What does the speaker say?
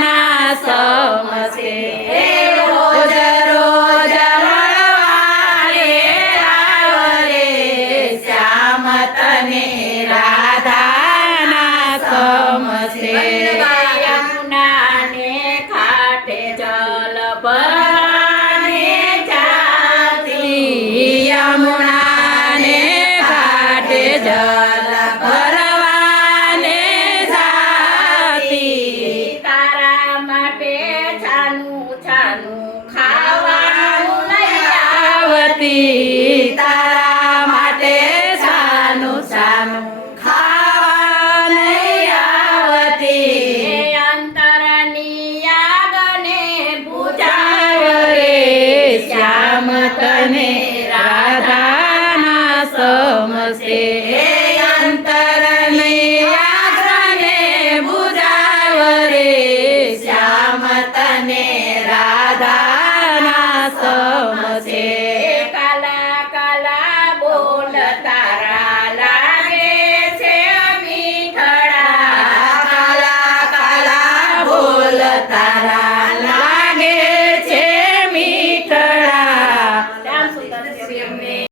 ના સમસે રોજ રોજ મળવાને આવરે શ્યામ તને રાધા ના સમસે ीतानु श्या खाण यावते अंतरणी या गणे बुजा वरे श्याम तने राधा समसे अंतर मणे बुजा वरे श्याम तने राधा ना समसे તારા